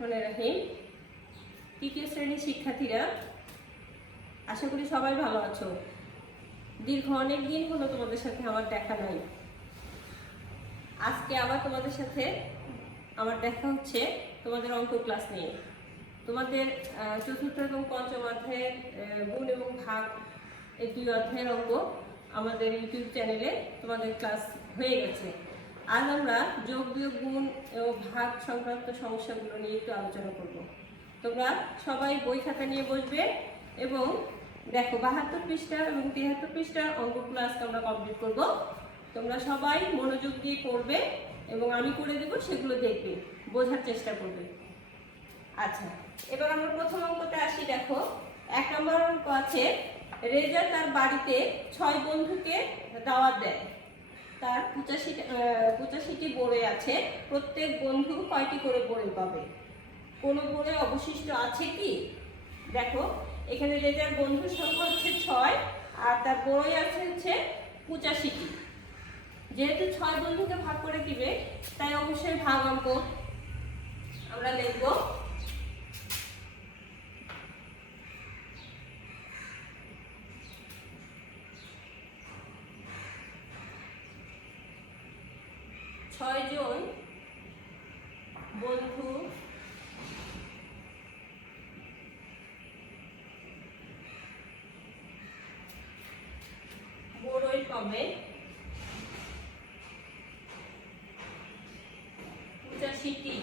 রহমানির রহিম। তৃতীয় শ্রেণীর শিক্ষার্থীরা, আশা করি সবাই ভালো আছো। দীর্ঘ অনেক দিন হলো তোমাদের সাথে আমার দেখা নাই। আজকে আবার তোমাদের সাথে আমার দেখা হচ্ছে তোমাদের অঙ্ক ক্লাস নিয়ে। তোমাদের চতুর্থ এবং পঞ্চম অধ্যায়ের গুণ এবং ভাগ, এই দুই অধ্যায়ের অঙ্ক আমাদের ইউটিউব চ্যানেলে তোমাদের ক্লাস হয়ে গেছে। আজ আমরা যোগ বিয়োগ গুণ ও ভাগ সংক্রান্ত সমস্যাগুলো নিয়ে একটু আলোচনা করব। তোমরা সবাই বই খাতা নিয়ে বসবে এবং দেখো 72 পৃষ্ঠা এবং 73 পৃষ্ঠার অঙ্কগুলো আজকে আমরা কমপ্লিট করব। তোমরা সবাই মনোযোগ দিয়ে পড়বে এবং আমি করে দেবো, সেগুলো দেখবে, বোঝার চেষ্টা করবে। আচ্ছা, এবার আমরা প্রথম অঙ্কতে আসি। দেখো 1 নম্বর অঙ্ক আছে, রেজা তার বাড়িতে 6 বন্ধুকে দাওয়াত দেয়। তার 85টি বড়ই আছে। প্রত্যেক বন্ধু কয়টি করে বড়ই পাবে? কোনো বড়ই অবশিষ্ট আছে কি? দেখো এখানে রেজার বন্ধুর সংখ্যা হচ্ছে 6 আর তার বড়ই আছে হচ্ছে 85টি। যেহেতু 6 বন্ধুকে ভাগ করে দিবে, তাই অবশ্যই ভাগ অঙ্ক আমরা লিখব। জন বন্ধু বড়ই পাবে 85টি।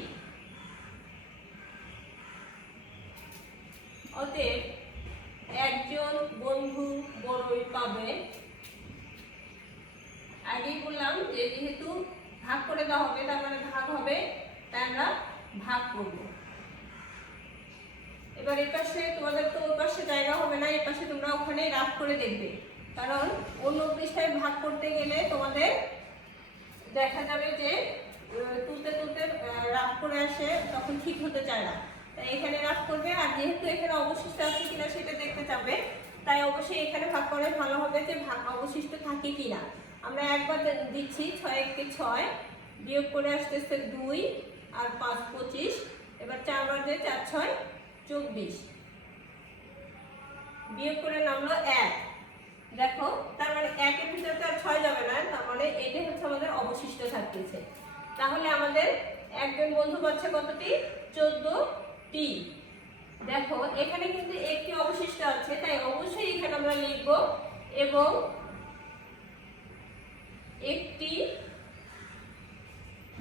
অতএব একজন বন্ধু বড়ই পাবে, আগেই বললাম যে যেহেতু ভাগ করে দেওয়া হবে তার মানে ভাগ হবে, তাই আমরা ভাগ করব। এবার এই পাশে তোমাদের তো ওই পাশে জায়গা হবে না, এই পাশে তোমরা ওখানে রাফ করে দেখবে, কারণ অন্য পৃষ্ঠায় ভাগ করতে গেলে তোমাদের দেখা যাবে যে তুলতে তুলতে রাফ করে আসে, তখন ঠিক হতে চায় না। তাই এখানে রাফ করবে, আর যেহেতু এখানে অবশিষ্ট আছে কিনা সেটা দেখতে চাবে, তাই অবশ্যই এখানে ভাগ করে ভালো হবে যে ভাগ অবশিষ্ট থাকে কিনা। আমরা একবার দিচ্ছি 6 × 6, বিয়োগ করে আসতেছে 2 আর 5 25। এবার 4 বার দিয়ে 4 6 24, বিয়োগ করে নামলো 1। দেখো তার মানে 1 এর ভিতরে তো আর 6 যাবে না, তার মানে এটাই হচ্ছে আমাদের অবশিষ্ট থাকতেছে। তাহলে আমাদের একজন বন্ধু পাচ্ছে কতটি? 14টি। দেখো এখানে কিন্তু একটি অবশিষ্ট আছে, তাই অবশ্যই এখানে আমরা লিখব এবং একটি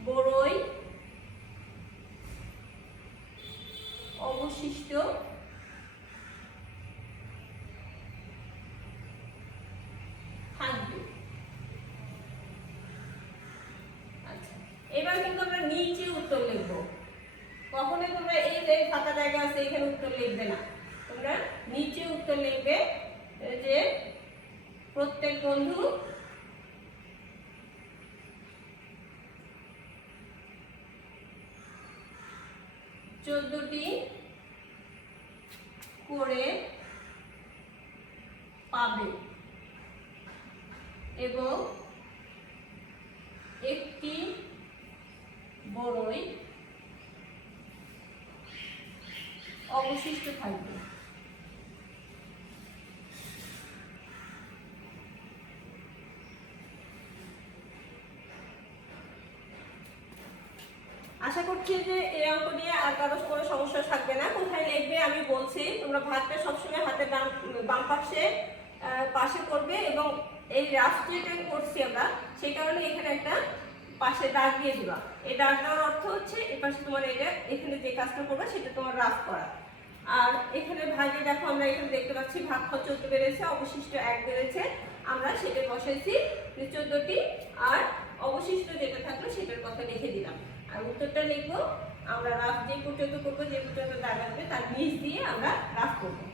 বড়ই অবশিষ্ট থাকবে। আচ্ছা, এবার কিন্তু আমরা নিচে উত্তর লিখব। কখনোই তোমরা এই যে ফাঁকা জায়গা আছে এখানে উত্তর লিখবে না, তোমরা নিচে উত্তর লিখবে যে প্রত্যেক বন্ধু টি করে পাবে এবং একটি বড়ই অবশিষ্ট থাকবে। আশা করছি যে এই অঙ্ক নিয়ে আর কারো কোনো সমস্যা থাকবে না। কোথায় লিখবে আমি বলছি, তোমরা ভাগটা সবসময় হাতের বাম পাশে করবে এবং এই রাফ যেটা করছি আমরা, সেই কারণে এখানে একটা পাশে দাগ দিয়ে দিবা। এই দাগ দেওয়ার অর্থ হচ্ছে এই পাশে তোমার এটা এখানে যে কাজটা করবে সেটা তোমার রাফ করা। আর এখানে ভাগে দেখো আমরা এখানে দেখতে পাচ্ছি ভাগফল 14 বেড়েছে, অবশিষ্ট 1 বেড়েছে, আমরা সেটা বসাইছি 14টি, আর অবশিষ্ট যেটা থাকলো সেটার কথা লিখে দিলাম। আর উত্তরটা লিখবো আমরা রাফ যে পর্যন্ত করবো, যে পর্যন্ত দাগ আসবে তার নিচ দিয়ে আমরা রাফ করবো।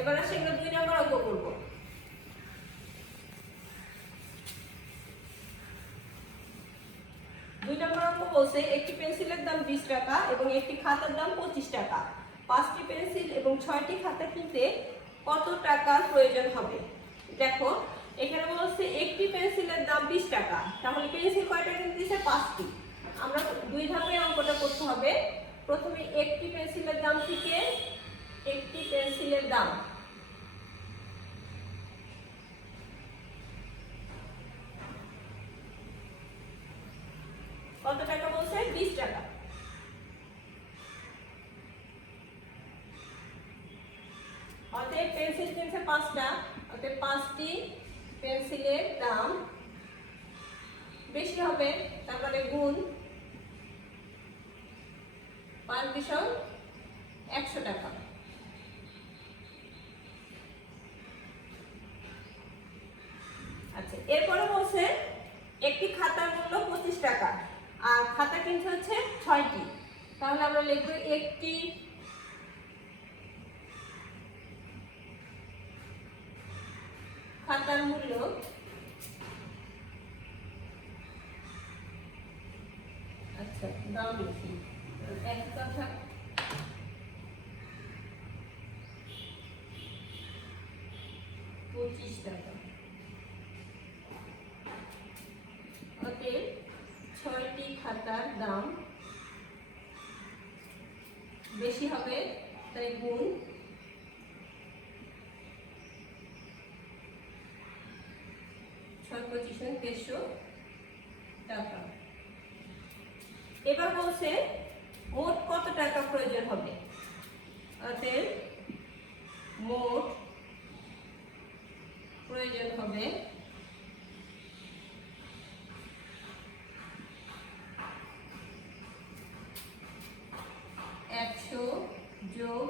এবার আসে আমরা 2 নম্বর অঙ্ক করবো। 2 নম্বর অঙ্ক বলছে একটি পেন্সিলের দাম 20 টাকা এবং একটি খাতার দাম 25 টাকা। 5টি পেন্সিল এবং 6টি খাতা কিনতে কত টাকার প্রয়োজন হবে? দেখো এখানে বলছে একটি পেন্সিলের দাম 20 টাকা, তাহলে পেন্সিল কয়টা কিনতে দিয়েছে? 5টি। আমরা 2 ধাপে অঙ্কটা করতে হবে। প্রথমে একটি পেন্সিলের দাম থেকে একটি পেন্সিলের দাম কত টাকা বলছে? 20 টাকা। অতএব পেন্সিল কিনছে 5টা, অতএব 5টি পেন্সিলের দাম বেশি হবে, তারপরে গুণ 5×100 টাকা। আচ্ছা, এরপরে বলছে একটি খাতার মূল্য 25 টাকা, আর খাতা কিনতে হচ্ছে 6টি। তাহলে আমরা লিখব একটি খাতার মূল্য আচ্ছা দাম লিখি এক কথা 25 টাকা। অতএব 6টি খাতার দাম বেশি হবে, তাই গুণ 6×25=300 টাকা। এবার বলছে মোট কত টাকা প্রয়োজন হবে। অতএব মোট প্রয়োজন হবে 100 যোগ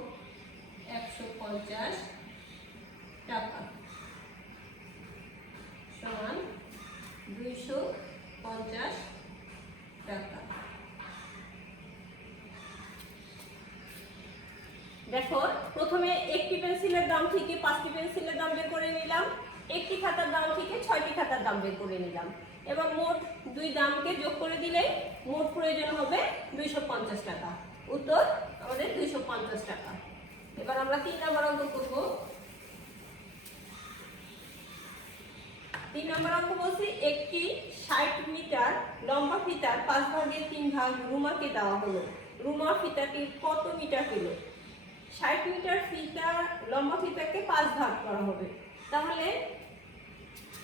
150 টাকা সমান 250 টাকা। দেখো, প্রথমে একটি পেন্সিলের দাম থেকে 5টি পেন্সিলের দাম বের করে নিলাম, একটি খাতার দাম থেকে 6টি খাতার দাম বের করে নিলাম। এবার মোট দুই দামকে যোগ করে দিলে মোট প্রয়োজন হবে 250 টাকা। উত্তর আমাদের 250 টাকা। এবার আমরা 3 নম্বর অঙ্ক করব। 3 নম্বর অঙ্ক বলছি একটি 60 মিটার লম্বা ফিতার 5/3 রুমাকে দেওয়া হলো। রুমা ফিতাটি কত মিটার কিলো? 60 মিটার ফিতা লম্বা ফিতাকে 5 ভাগ করা হবে। তাহলে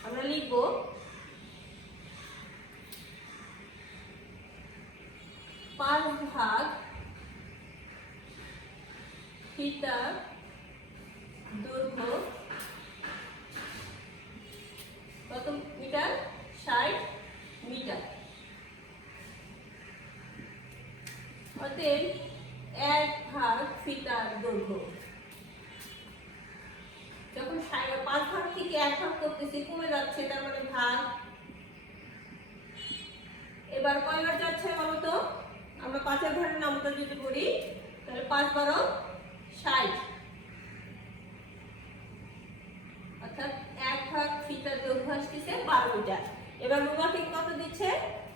আমরা লিখব 5 ভাগ ফিতার দৈর্ঘ্য কত মিটার? 60 মিটার। অতএব 1 ভাগ ফিতার দৈর্ঘ্য, যখন 5 ভাগ থেকে 1 ভাগ করতেছি কমে যাচ্ছে, তার মানে ভাগ। এবার কয়বার যাচ্ছে বলো তো? আমরা 5-এর ঘরের নামটা যদি করি তাহলে 5×12=60, অর্থাৎ 1 ভাগ ফিতার দৈর্ঘ্য আসছে 12 মিটার। এবার রুমাকে কত দিচ্ছে?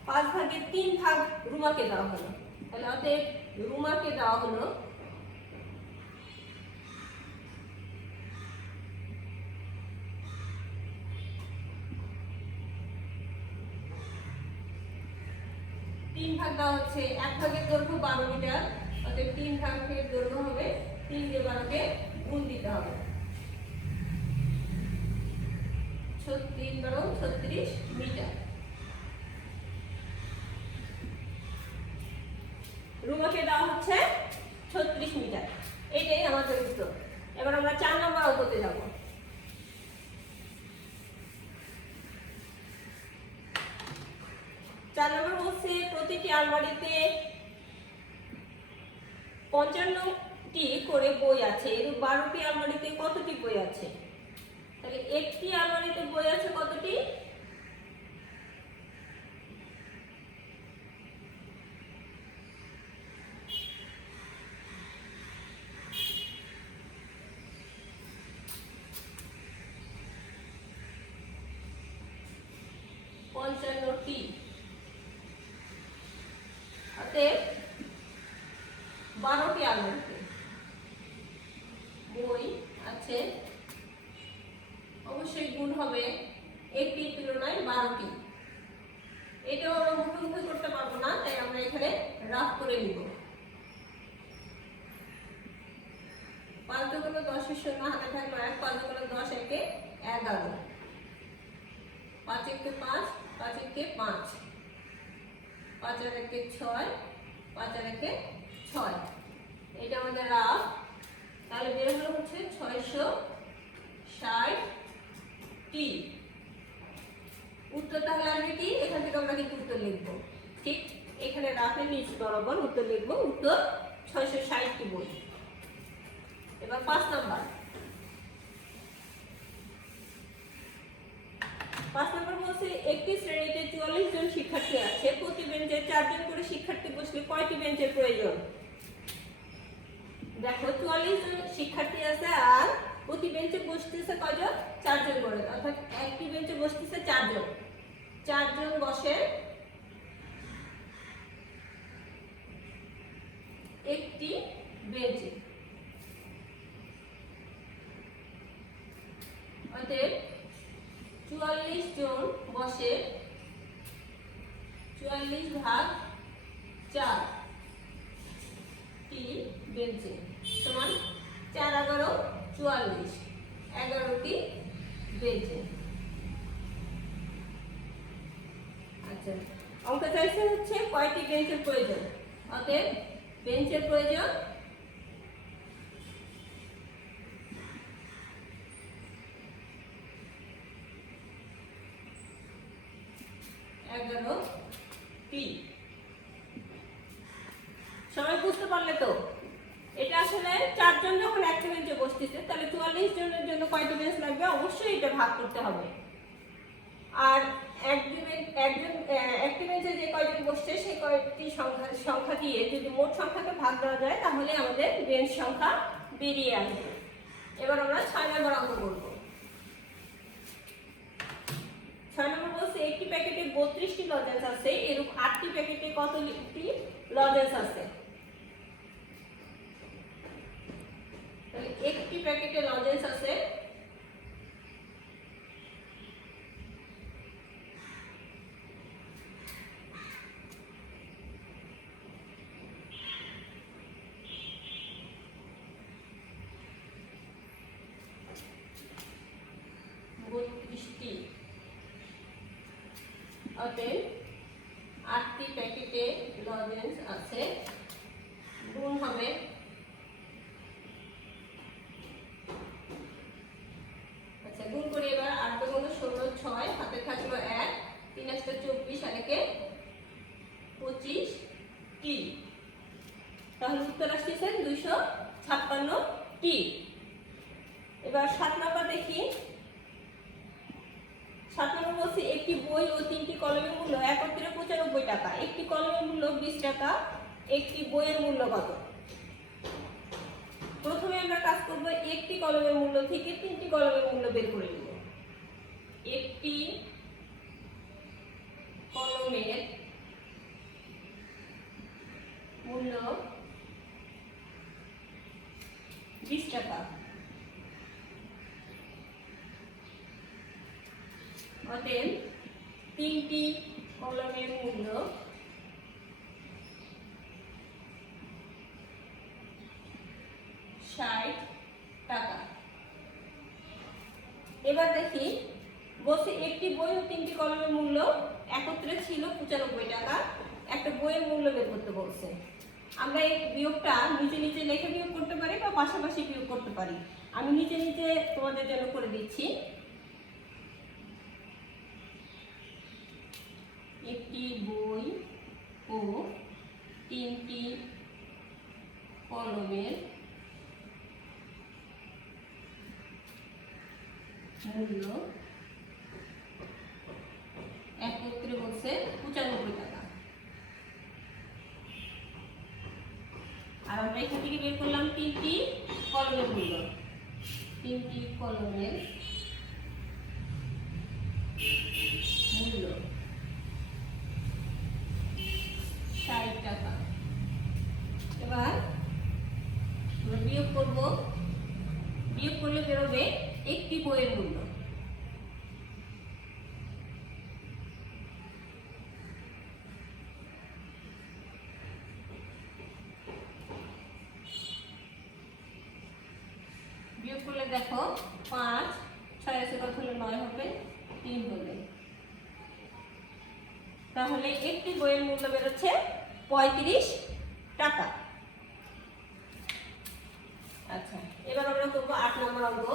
5/3 ভাগ রুমাকে দেওয়া হলো। তাহলে অতএব রুমাকে দেওয়া হলো 3 ভাগ দেওয়া হচ্ছে, 1 ভাগের দৈর্ঘ্য 12 মিটার, অতএব 3 ভাগের দৈর্ঘ্য হবে 3 দিয়ে 12কে গুণ দিতে হবে। 36 মিটার। রুমাকে দেওয়া হচ্ছে 36 মিটার। এটাই আমাদের উত্তর। এবার আমরা 4 নম্বর অঙ্কতে যাব। 4 নম্বর বলছে প্রতিটি আলমারিতে 55টি করে বই আছে। এর 12টি আলমারিতে কতটি বই আছে? তাহলে একটি আলমারিতে বই আছে কতটি? টি। অতএব 12টি আলমারিতে বই আছে, অবশ্যই গুণ হবে একটির তুলনায় 12টি। এটাও আমরা মুখোমুখি করতে পারবো না, তাই আমরা এখানে রাফ করে নিব। 5 দুগুণ 10 এর শূন্য হাতে থাকলো 1, 5 দুগুণ 10 একে 11, 5 একে 5, 5 একে 5, 5 আর একে 6, 5 আর একে 6, এটা আমাদের রাফ। তাহলে বের হলো হচ্ছে 660টি। উত্তর তাহলে আসবে কি, এখান থেকে আমরা কিন্তু উত্তর লিখবো, ঠিক এখানে রাফের নিচ বরাবর উত্তর লিখবো, উত্তর 660টি বই। এবার 5 নাম্বার। 5 নাম্বার বলছে একটি শ্রেণীতে 44 জন শিক্ষার্থী আছে, প্রতি বেঞ্চে 4 জন করে শিক্ষার্থী বসলে কয়টি বেঞ্চের প্রয়োজন? দেখো 44 জন শিক্ষার্থী আছে আর প্রতি বেঞ্চে বসতেছে কয়জন? 4 জন করে, অর্থাৎ একটি বেঞ্চে বসতেছে 4 জন। 4 জন বসে একটি বেঞ্চে, অতএব 44 জন বসে 44 ভাগ 4 টি বেঞ্চে সমান 4 11 44, 11টি বেঞ্চে। আচ্ছা, অঙ্ক চাইছে হচ্ছে কয়টি বেঞ্চের প্রয়োজন, অতএব বেঞ্চের প্রয়োজন 11টি। সবাই বুঝতে পারলে তো? এটা আসলে 4 জন যখন একটা বেঞ্চে বসতেছে তাহলে 44 জনের জন্য কয়টি বেঞ্চ লাগবে, অবশ্যই এটা ভাগ করতে হবে। আর একটি বেঞ্চে যে কয়জন বসছে সেই কয়টি সংখ্যা দিয়ে যদি মোট সংখ্যাকে ভাগ দেওয়া যায় তাহলে আমাদের বেঞ্চ সংখ্যা বেরিয়ে আসবে। এবার আমরা 6 নম্বর অঙ্ক করব। 6 নম্বর বলছে একটি প্যাকেটে 32টি লজেন্স আছে, এরূপ 8টি প্যাকেটে কতটি লজেন্স আছে? তাহলে একটি প্যাকেটে লজেন্স আছে 32টি, অতএব 8টি প্যাকেটে লজেন্স আছে, গুণ হবে গুণ করে এবার 8 দুগুণ 16, 6 হাতে থাকলো 1, 3 8 24 আর একে 25টি। তাহলে উত্তর আসছে 256টি। এবার 7 নম্বর দেখি। 7 নম্বর বলছি একটি বই ও 3টি কলমের মূল্য একত্রে 95 টাকা, একটি কলমের মূল্য 20 টাকা, একটি বইয়ের মূল্য কত? প্রথমে আমরা কাজ করব একটি কলমের মূল্য থেকে 3টি কলমের মূল্য বের করে নিব। একটি কলমের মূল্য 20 টাকা, অতএব 3টি কলমের মূল্য 60 টাকা। এবার দেখি বলছে একটি বই ও 3টি কলমের মূল্য একত্রে ছিল 95 টাকা, একটা বইয়ের মূল্য বের করতে বলছে। আমরা এই বিয়োগটা নিচে নিচে লিখে বিয়োগ করতে পারি বা পাশাপাশি বিয়োগ করতে পারি। আমি নিচে নিচে তোমাদের জন্য করে দিচ্ছি। একটি বই ও 3টি কলমের মূল্য একত্রে বলছে 95 টাকা। আর আমরা এখান থেকে বের করলাম 3টি কলমের মূল্য। 3টি কলমের মূল্য 60 টাকা। এবার আমরা বিয়োগ করব, বিয়োগ করলে বেরোবে একটি বইয়ের মূল্য। করলে দেখো 5 6 আছে কত হলে 9 হবে 3 হবে। তাহলে একটি বইয়ের মূল্য বেরোচ্ছে 35 টাকা। আচ্ছা, এবার আমরা করব 8 নম্বর অঙ্ক।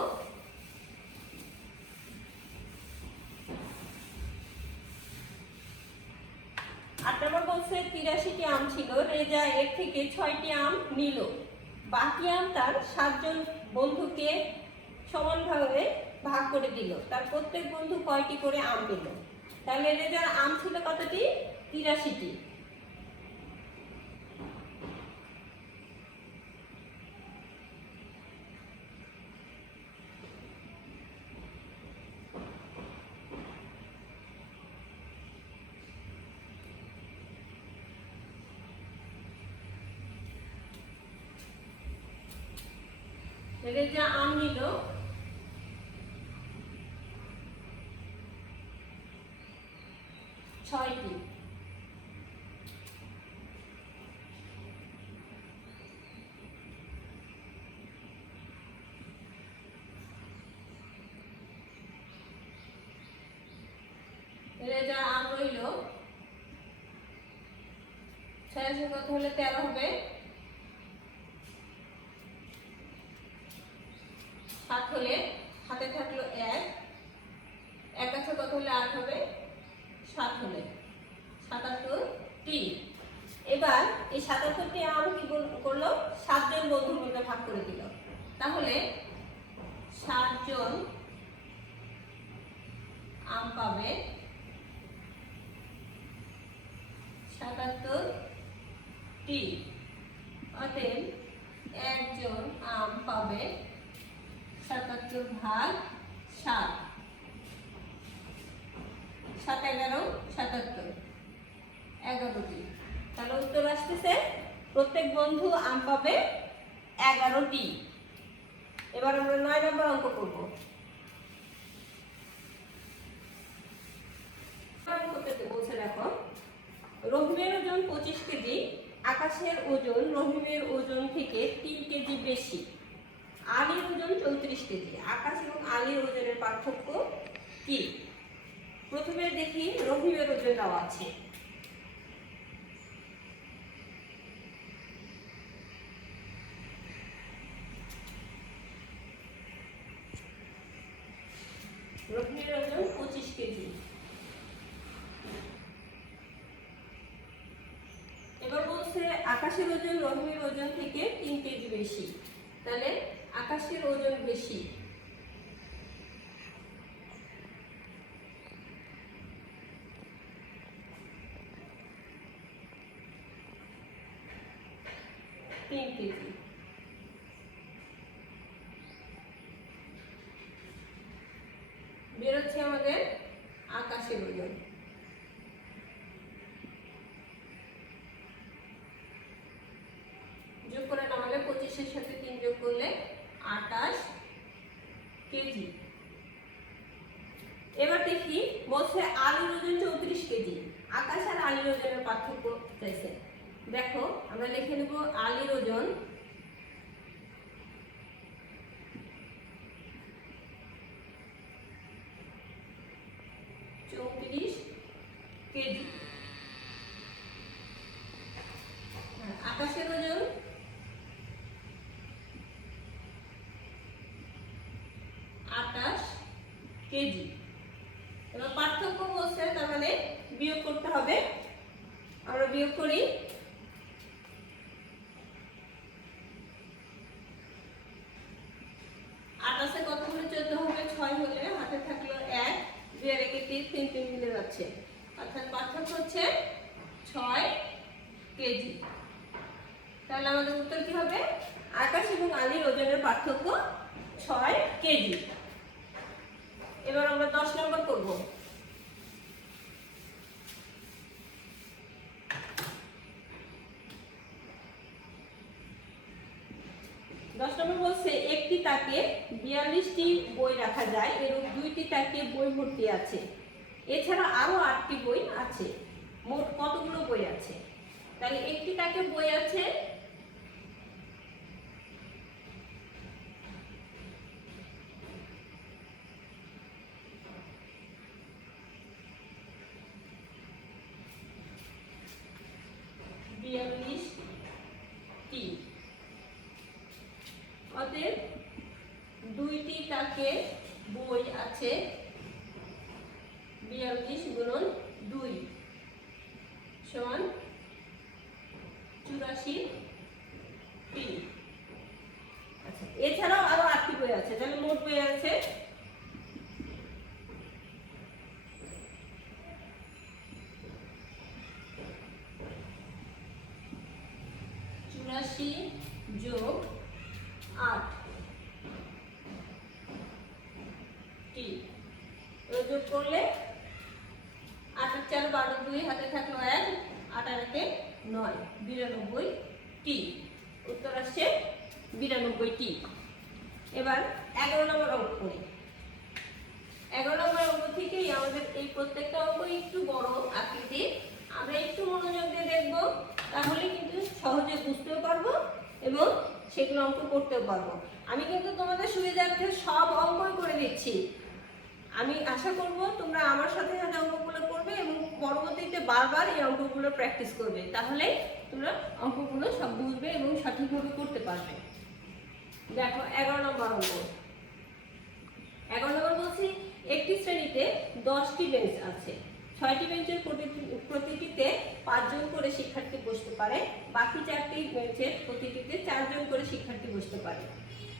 8 নম্বর বলছে 83টি আম ছিল, রেজা এর থেকে 6টি আম নিল, বাকি আম তার 7 জন বন্ধুকে সমানভাবে ভাগ করে দিল, তার প্রত্যেক বন্ধু কয়টি করে আম পেল? তাহলে রেজার আম ছিল কতটি? 83টি। রেজা আম নিল 6টি, রেজা আম রইল 6 কত হলে 13 হবে, 7 হলে হাতে থাকলো 1, 1 আছে কত হলে 8 হবে, 7 হলে 77টি। এবার এই 77টি আম কি করলো? 7 জন বন্ধুর মধ্যে ভাগ করে দিল। তাহলে 7 জন আম পাবে 77টি, অতএব 1 জন আম পাবে 77 ভাগ 7, 7 11 77, 11টি। তাহলে উত্তর আসতেছে প্রত্যেক বন্ধু আম পাবে 11টি। এবার আমরা 9 নম্বর অঙ্ক করব। বলছে দেখো, রহিমের ওজন 25 কেজি, আকাশের ওজন রহিমের ওজন থেকে 3 কেজি বেশি, আলীর ওজন 34 কেজি, আকাশ এবং আলীর ওজনের পার্থক্য কি? প্রথমে দেখি রহিমের ওজন দেওয়া আছে। রহিমের ওজন 25 কেজি। এবার বলছে আকাশের ওজন রহিমের ওজন থেকে 3 কেজি বেশি, তাহলে আকাশের ওজন বেশি। বেরোচ্ছে আমাদের আকাশের ওজন। যোগ করে নামালে 25-এর সাথে 3 যোগ করলে 28 কেজি। এবার দেখি বলছে আলীর ওজন 34 কেজি, আকাশ আর আলীর ওজনের পার্থক্য চাইছে। দেখো আমরা লিখে নেব আলীর ওজন কেজি, আকাশের ওজন 28 কেজি। এবার পার্থক্য বলছে, তার মানে বিয়োগ করতে হবে। আমরা বিয়োগ করি। 28 কত হলে 14 হবে, 6 হলে হাতে থাকলো 1, 2 আর 1 3 3 মিলে যাচ্ছে, অর্থাৎ পার্থক্য হচ্ছে 6 কেজি। তাহলে আমাদের উত্তর কি হবে? আকাশ এবং আলীর ওজনের পার্থক্য 6 কেজি। এবার আমরা 10 নম্বর করব। 10 নম্বর বলছে একটি তাকে 42টি বই রাখা যায়, এরূপ 2টি তাকে বই ভর্তি আছে, এছাড়া আরো 8টি বই আছে, মোট কতগুলো বই আছে? তাহলে একটি তাকে বই আছে 42টি। অতএব 2টি তাকে বই আছে 42 গুণন 2 সমান 84টি। আচ্ছা, এছাড়াও আরো 8টি বই আছে, তাহলে মোট বই আছে 84 যোগ 8 টি। যোগ করলে 8 আর 4 12, 2 হাতে থাকলো 1, 8 আর 1 9, 92টি। উত্তর আসছে 92টি। এবার 11 নম্বর অঙ্ক করি। 11 নম্বর অঙ্ক থেকেই আমাদের এই প্রত্যেকটা অঙ্ক একটু বড় আকৃতির, আমরা একটু মনোযোগ দিয়ে দেখব, তাহলে কিন্তু সহজে বুঝতেও পারবো এবং সেগুলো অঙ্ক করতেও পারবো। আমি কিন্তু তোমাদের সুবিধার্থে সব অঙ্কই করে দিচ্ছি। আমি আশা করব তোমরা আমার সাথে সাথে অঙ্কগুলো করবে এবং পরবর্তীতে বারবার এই অঙ্কগুলো প্র্যাকটিস করবে, তাহলে তোমরা অঙ্কগুলো সব বুঝবে এবং সঠিকভাবে করতে পারবে। দেখো 11 নম্বর অঙ্ক। 11 নম্বর বলছি, একটি শ্রেণীতে 10টি বেঞ্চ আছে। 6টি বেঞ্চের প্রতিটিতে 5 জন করে শিক্ষার্থী বসতে পারে, বাকি 4টি বেঞ্চের প্রতিটিতে 4 জন করে শিক্ষার্থী বসতে পারে।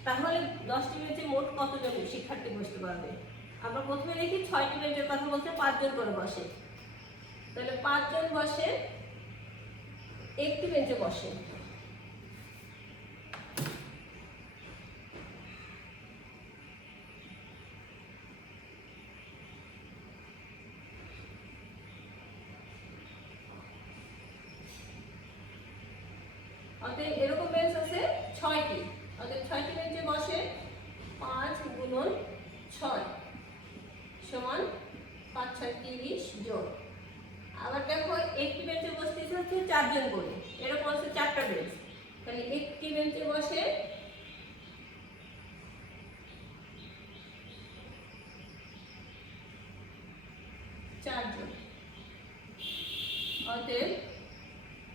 তাহলে 10টি বেঞ্চে মোট কতজন শিক্ষার্থী বসতে পারবে? আমরা প্রথমে দেখি 6টি বেঞ্চের কথা বলতে 5 জন করে বসে, তাহলে 5 জন বসে, একটি বেঞ্চে বসে। অতএব এরকম বেঞ্চ আছে 6টি, অতএব 6টি বেঞ্চে বসে 5 গুণন 6 সমান 5 6 30 জন। আবার দেখো একটি বেঞ্চে বসতেছে হচ্ছে 4 জন করে, এরকম আছে 4টা বেঞ্চ, তাহলে একটি বেঞ্চে বসে 4 জন। অতএব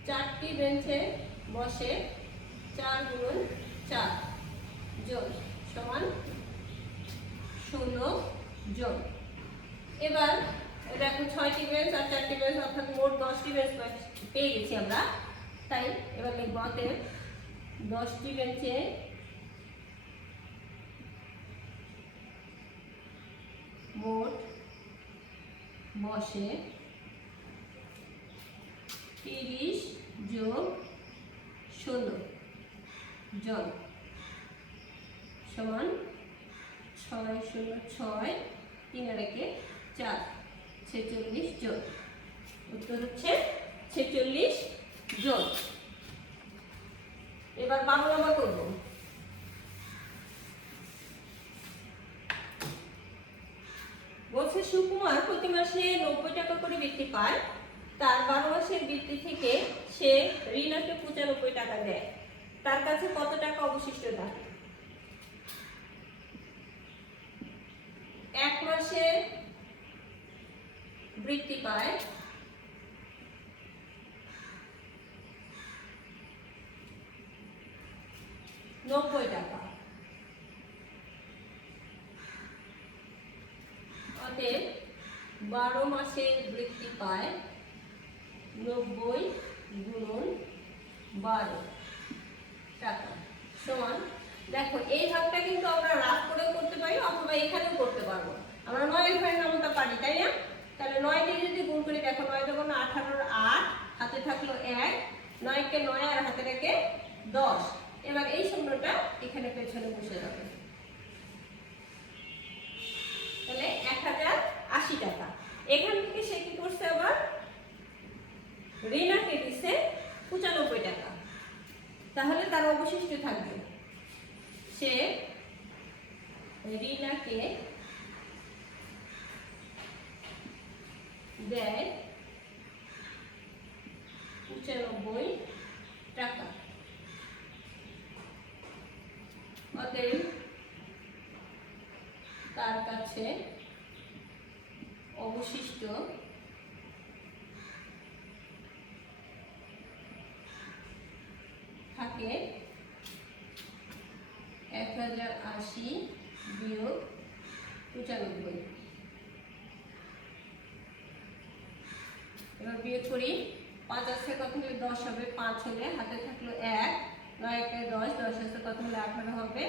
4টি বেঞ্চে বসে 4 গুণন 4 জন সমান 16 জন। এবার দেখো 6টি বেঞ্চ আর 4টি বেঞ্চ অর্থাৎ মোট 10টি বেঞ্চ পেয়ে গেছি আমরা, তাই এবার লিখব অতএব 10টি বেঞ্চে মোট বসে 30 যোগ 16 জন সমান 6 0 6 3 আর 1 4 46 জন। উত্তর হচ্ছে 46 জন। এবার 12 নম্বর করব। বলছে সুকুমার প্রতি মাসে 90 টাকা করে বৃত্তি পায়, তার 12 মাসের বৃত্তি থেকে সে রিনাকে 95 টাকা দেয়, তার কাছে কত টাকা অবশিষ্ট থাকে? 1 মাসে বৃত্তি পায়, 90 টাকা। অতএব 12 মাসের বৃত্তি পায় 90 গুণন 12 টাকা সমান, দেখো এই ভাগটা কিন্তু আমরা রাফ করেও করতে পারি অথবা এখানেও করতে পারবো। আমরা 9 এর ঘরে নামতা পারি, তাই না? তাহলে 9 দিয়ে যদি গুণ করি, দেখো 9 গুণ 18 8, হাতে থাকলো 1, 9 কে 9 আর হাতে রেখে 10। এবার এই শূন্যটা এখানে পেছনে বসে যাবে, তাহলে 1080 টাকা। এখান থেকে সে কি করছে, আবার রিনাকে দিছে 95 টাকা, তাহলে তার অবশিষ্ট থাকবে, সে রিনাকে দেয় 95 টাকা। অতএব তার কাছে অবশিষ্ট 1080 বিয়োগ 95। এবার বিয়োগ করি। 5 আসছে কত হলে 10 হবে, 5 হলে হাতে থাকলো 1, 9 একে 10, 10 আসছে কত হলে 18 হবে,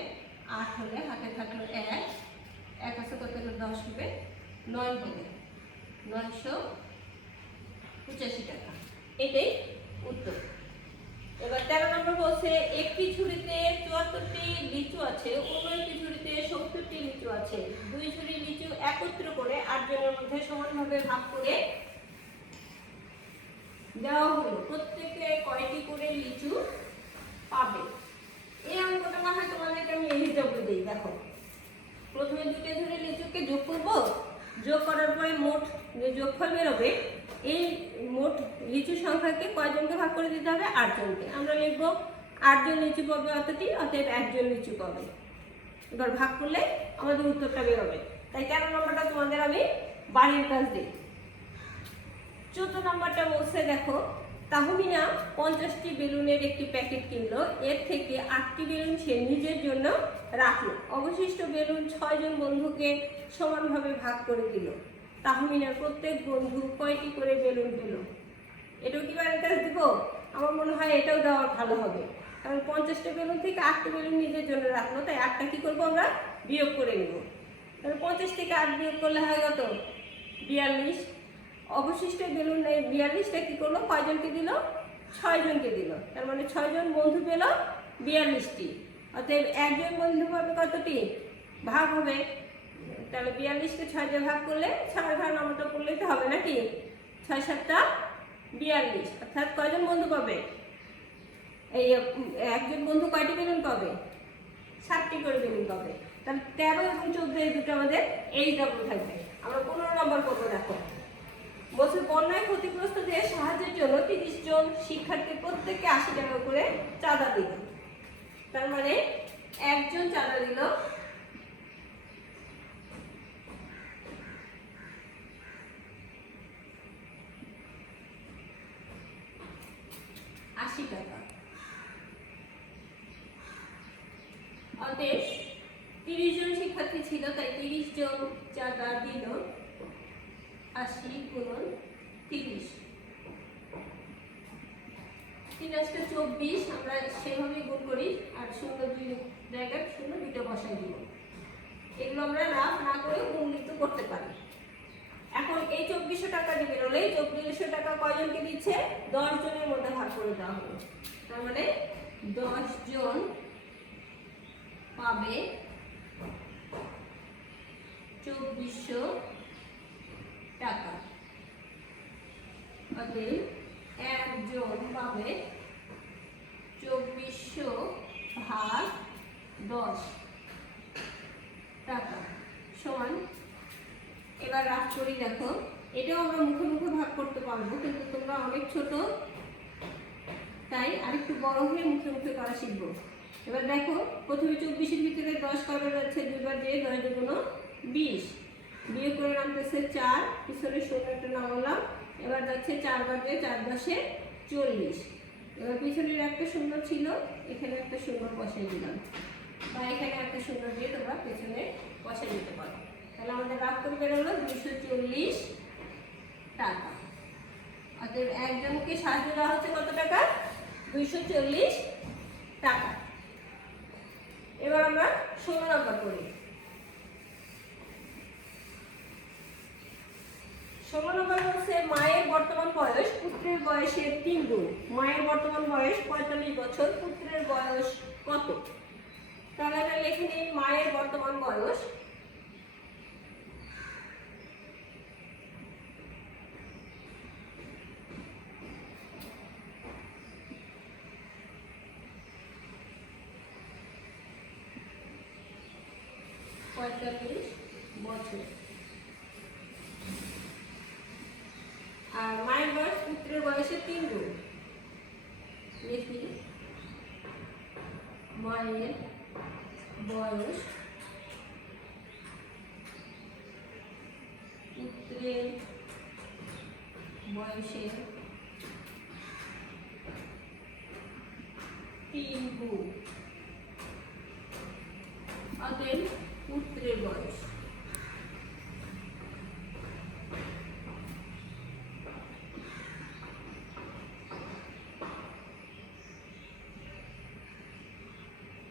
8 হলে হাতে থাকলো 1, 1 আসছে কত হলে 10 হবে, 9 হলে 985 টাকা। এটাই উত্তর। এবার 13 নম্বর বলছে একটি ঝুড়িতে 74টি লিচু আছে, অন্য একটি ঝুড়িতে 70টি লিচু আছে। দুই ঝুড়ি লিচু একত্র করে 8 জনের মধ্যে সমানভাবে ভাগ করে দেওয়া হলো, প্রত্যেকে কয়টি করে লিচু পাবে। এই অঙ্কটা না হয় তোমাদেরকে আমি এই হিসাবে দিই। দেখো, প্রথমে দুটো ঝুড়ি লিচুকে যোগ করব, যোগ করার পরে মোট যে যোগফল বেরোবে, এই মোট লিচু সংখ্যাকে কয়জনকে ভাগ করে দিতে হবে? 8 জনকে। আমরা লিখব 8 জন লিচু পাবে অতটি, অতএব 1 জন লিচু পাবে। এবার ভাগ করলে আমাদের উত্তরটা বেরোবে। তাই 13 নম্বরটা তোমাদের আমি বাড়ির কাজ দিই। 14 নম্বরটা বলছে দেখো, তাহমিনা 50টি বেলুনের একটি প্যাকেট কিনলো, এর থেকে 8টি বেলুন সে নিজের জন্য রাখলো, অবশিষ্ট বেলুন 6 জন বন্ধুকে সমানভাবে ভাগ করে দিল। তাহমিনার প্রত্যেক বন্ধু কয়টি করে বেলুন পেল? এটাও কি বাড়ির কাজ দিব? আমার মনে হয় এটাও দেওয়া ভালো হবে, কারণ 50টা বেলুন থেকে 8টি বেলুন নিজের জন্য রাখলো, তাই 8টা কি করবো আমরা? বিয়োগ করে নেব। তাহলে 50 থেকে 8 বিয়োগ করলে হয় কত? 42। অবশিষ্ট বেলুন 42টা কি করলো? কয়জনকে দিল? 6 জনকে দিল। তার মানে 6 জন বন্ধু পেল 42টি, অতএব 1 জন বন্ধু পাবে কতটি? ভাগ হবে। তাহলে 42কে 6 দিয়ে ভাগ করলে 6 ঘর নামটা করলেই তো হবে নাকি? 6 7 42, অর্থাৎ কয়জন বন্ধু পাবে? এই 1 জন বন্ধু কয়টি বেলুন পাবে? 7টি করে বেলুন পাবে। তাহলে 13 এবং 14 এই দুটো আমাদের এই ডাবল থাকবে। আমরা 15 নম্বর করবো। দেখো, বলছে বন্যায় ক্ষতিগ্রস্তদের সাহায্যের জন্য 30 জন শিক্ষার্থী প্রত্যেককে 80 টাকা করে চাঁদা দিল। তার মানে একজন চাঁদা দিল 80 টাকা। অতএব 30 জন শিক্ষার্থী ছিল, তাই 30 জন চাঁদা দিল 80 গুণন 30, 3 আসতে 24। আমরা সেভাবেই গুণ করি, আর 0 জায়গায় 0 দুটো বসাই দিব। এগুলো আমরা রাফ না করে গুণ কিন্তু করতে পারি। এখন এই 2400 টাকা দিবে বলে 2400 টাকা কয়জনকে দিচ্ছে? 10 জনের মধ্যে ভাগ করে দেওয়া হলো। তার মানে 10 জন পাবে 2400 টাকা। অতএব 1 জন পাবে 2400 ভাগ 10 টাকা সমান। এবার রাফ করি। দেখো, এটাও আমরা মুখে মুখে ভাগ করতে পারবো, কিন্তু তোমরা অনেক ছোট, তাই আরেকটু বড় হয়ে মুখে মুখে করা শিখবো। এবার দেখো, প্রথমে 24-এর ভিতরে 10 কয়বার যাচ্ছে? 2 বার দিয়ে 10 দুগুণ 20, বিয়োগ করে নামতেছে 4, পিছনে 0 একটা নামালাম। এবার যাচ্ছে 4 বার দিয়ে 4 10 40। এবার পিছনের একটা 0 ছিল, এখানে একটা 0 বসাই দিলাম, বা এখানে একটা 0 দিয়ে তোমরা পেছনে বসাই দিতে পারো। তাহলে আমাদের রাফ করে বেরোলো 240 টাকা। অতএব একজনকে সাহায্য দেওয়া হচ্ছে কত টাকা? 240 টাকা। এবার আমরা 16 নম্বর করি। 16 নম্বর হচ্ছে মায়ের বর্তমান বয়স পুত্রের বয়সের 3 গুণ। মায়ের বর্তমান বয়স 45 বছর, পুত্রের বয়স কত? তাহলে আমরা লিখে নিই মায়ের বর্তমান বয়স বছর, আর মায়ের বয়স পুত্রের বয়সের 3 গুণ। লিখি মায়ের বয়স পুত্রের বয়সের 3 গুণ। অতএব পুত্রের বয়স।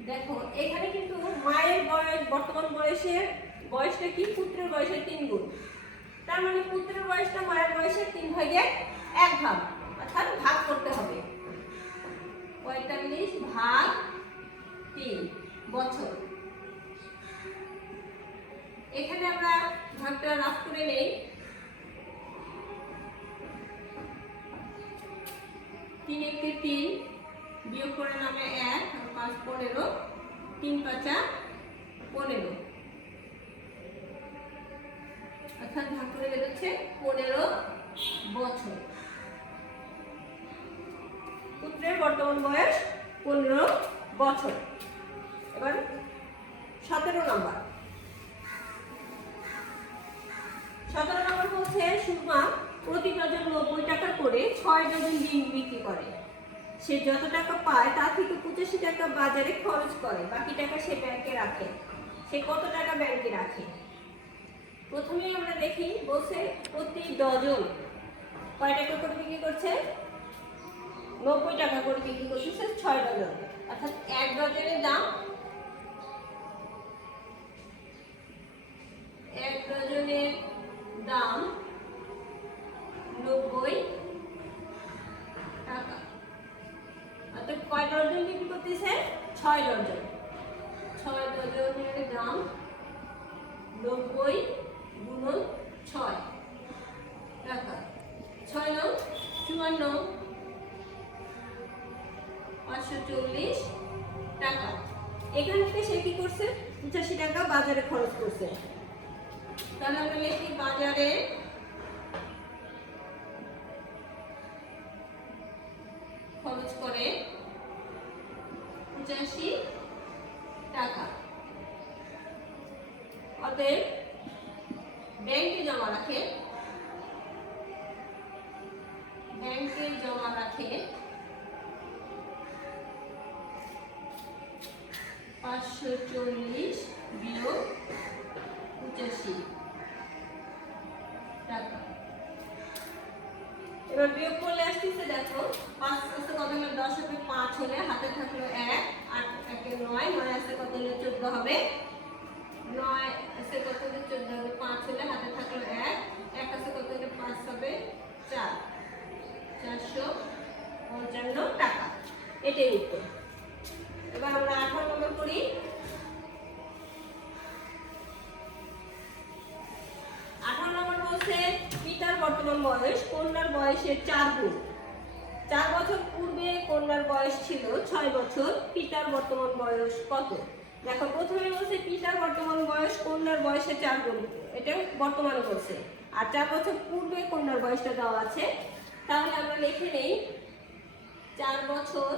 দেখো এখানে কিন্তু মায়ের বয়স বর্তমান বয়সটা কি পুত্রের বয়সের 3 গুণ। তার মানে পুত্রের বয়সটা মায়ের বয়সের 3 ভাগে 1 ভাগ, অর্থাৎ ভাগ করতে হবে। 45 ভাগ 3 বছর। এখানে আমরা ভাগটা রাফ করে নেই। 3 × 3 বিয়োগ করে নামে 1 আর 5 15, 3 × 5 = 15, অর্থাৎ ভাগ করে বেরোচ্ছে 15 বছর। পুত্রের বর্তমান বয়স 15 বছর। এবার 17 নম্বর। 17 নম্বর বলছে সুরমা প্রতি ডজন 90 টাকা করে 6 ডজন ডিম বিক্রি করে। সে যত টাকা পায় তা থেকে 85 টাকা বাজারে খরচ করে, বাকি টাকা সে ব্যাংকে রাখে। সে কত টাকা ব্যাংকে রাখে? প্রথমেই আমরা দেখি, বলছে প্রতি ডজন কয় টাকা করে বিক্রি করছে? 90 টাকা করে বিক্রি করছে 6 ডজন, অর্থাৎ 1 ডজনের দাম 90 টাকা। অর্থাৎ কয় ডজন বিক্রি করতেছে? 6 ডজন। 6 ডজনের দাম 90 × 6 টাকা। 6 9 54, 540 টাকা। এখান থেকে সে কি করছে? 85 টাকা বাজারে খরচ করছে। তাহলে আমরা লিখি বাজারে খরচ করে 85 টাকা। অতএব ব্যাংকে জমা রাখে 540 বিয়োগ 85 টাকা। এবার বিয়োগ করলে আসতেছে, দেখো 5 আছে কত হলো? 10 হবে, 5 হলে হাতে থাকলো 1, 8 1 9, 9 আছে কত হলে? 14 হবে, 9 আছে কত হলে? 14 হবে, 5 হলে হাতে থাকলো 1, 1 আছে কত হলে? 5 হবে, 4, 455 টাকা। এটাই উত্তর। এবার আমরা 18 নম্বর করি। 18 নম্বর বলছে পিতার বর্তমান বয়স কন্যার বয়সের 4 গুণ। 4 বছর পূর্বে কন্যার বয়স ছিল 6 বছর, পিতার বর্তমান বয়স কত? দেখো প্রথমে বলছে পিতার বর্তমান বয়স কন্যার বয়সের 4 গুণ, এটা বর্তমানে বলছে, আর 4 বছর পূর্বে কন্যার বয়সটা দেওয়া আছে। তাহলে আমরা লিখে নেই 4 বছর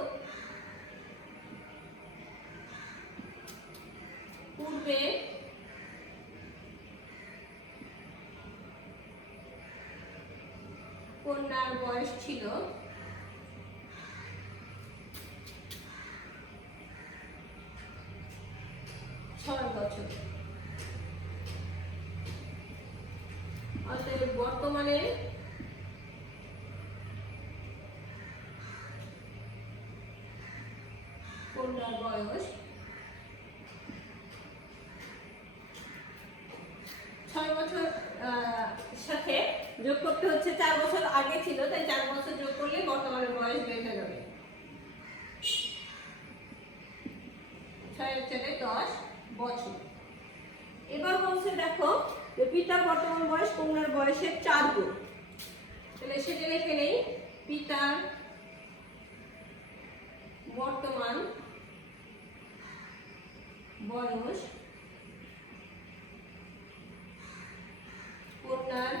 পূর্বে কন্যার বয়স ছিল 6 বছর। অতএব বর্তমানে কন্যার বয়স 6 বছর। সাথে যোগ করতে হচ্ছে 4 বছর আগে ছিল, তাই 4 বছর যোগ করলে বর্তমানে বয়স বের হয়ে যাবে। 6 × 10 বছর। এবার বলছে দেখো যে পিতার বর্তমান বয়স কন্যার বয়সের 4 গুণ। তাহলে সেটা লিখে নেই পিতার বর্তমান বয়স কন্যার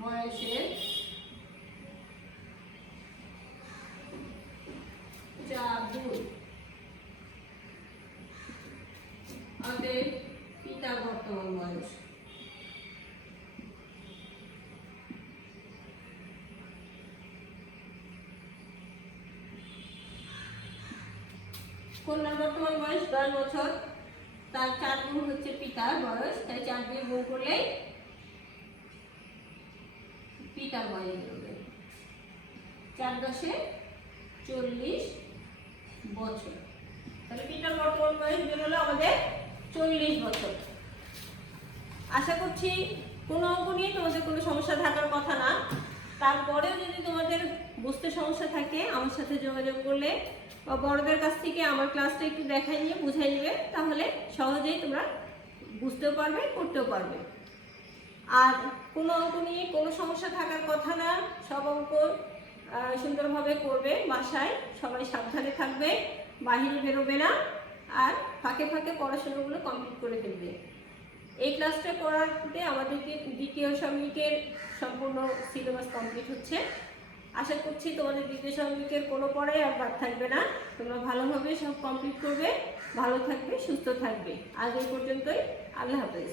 বয়সের 4 গুণ। অতএব পিতার বর্তমান বয়স। কন্যার বর্তমান বয়স 10 বছর, তার 4 গুণ হচ্ছে পিতার বয়স, তাই 4 দিয়ে গুণ করলে পিতার বয়স বেরোবে। 4 10 40 বছর, তাহলে পিতার বর্তমান বয়স বেরোলো আমাদের 40 বছর। আশা করছি কোনো অঙ্ক নিয়ে তোমাদের কোনো সমস্যা থাকার কথা না। তারপরেও যদি তোমাদের বুঝতে সমস্যা থাকে আমার সাথে যোগাযোগ করলে বা বড়দের কাছ থেকে আমার ক্লাসটা একটু দেখাই নিয়ে বুঝাই নেবে, তাহলে সহজেই তোমরা বুঝতেও পারবে, করতেও পারবে। আর কোনো অঙ্ক নিয়ে কোনো সমস্যা থাকার কথা না, সব অঙ্ক সুন্দরভাবে করবে বাসায়, সবাই সাবধানে থাকবে, বাহিরে বেরোবে না, আর ফাঁকে ফাঁকে পড়াশোনাগুলো কমপ্লিট করে ফেলবে। এই ক্লাসটা করাতে আমাদেরকে দ্বিতীয় সাময়িকের সম্পূর্ণ সিলেবাস কমপ্লিট হচ্ছে। আশা করছি তোমাদের দ্বিতীয় সাময়িকের কোনো পড়াই আর বাদ থাকবে না, তোমরা ভালোভাবে সব কমপ্লিট করবে, ভালো থাকবে, সুস্থ থাকবে। আজ এই পর্যন্তই, আল্লাহ হাফেজ।